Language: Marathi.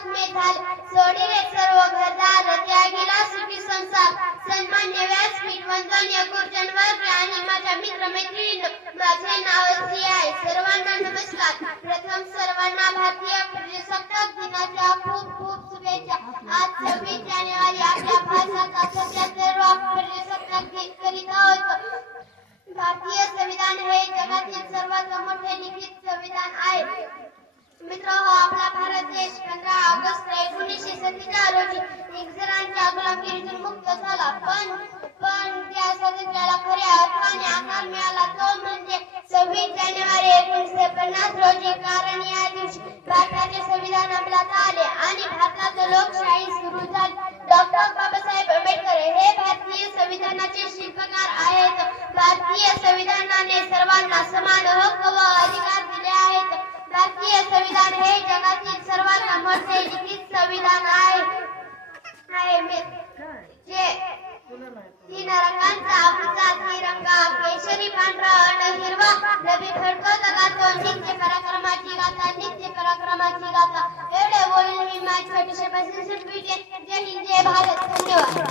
हात में झाल सोडिले सर्व घरदार त्यागीला सुखी संसार सन्मान्य व्यासपीठ वंदनीय गुरुजनवर्ग आणि माझ्या मित्र मैत्रिणी माझे नाव श्री आहे. सर्वांना नमस्कार. प्रथम सर्वांना भारतीय प्रजासत्ताक दिनाच्या खूप खूप शुभेच्छा. आज 26 जानेवारी आपल्या भारताचा 77वा प्रजासत्ताक दिन करीत आहोत. भारतीय संविधान हे जगातील सर्वात मोठे लिखित संविधान आहे. मित्रांनो, आपला भारत देश 15 ऑगस्ट 1947 रोजी इंग्रजांच्या गुलामगिरीतून मुक्त झाला. पण त्या स्वातंत्र्याला खऱ्या अर्थाने आकार मिळाला तो म्हणजे 26 जानेवारी 1950 रोजी. कारण या दिवशी भारताचे संविधान अंमलात आले आणि भारतात लोकशाही सुरू झाली. डॉक्टर बाबासाहेब आंबेडकर हे भारतीय संविधानाचे शिल्पकार आहेत. भारतीय संविधानाने सर्वांना समान हक्क व अधिकार दिले आहेत. भारतीय संविधान हे जगातील सर्वात मोठे लिखित संविधान आहे. जे 3 रंगांचा आमचा तिरंगा केशरी पांढरा आणि हिरवा रवी फडकत गातो नित्य पराक्रमाची गाथा नित्य पराक्रमाची गाथा. एवढे बोलून मी माझी छोटीशी प्रस्तुती जय हिंद जय भारत. धन्यवाद.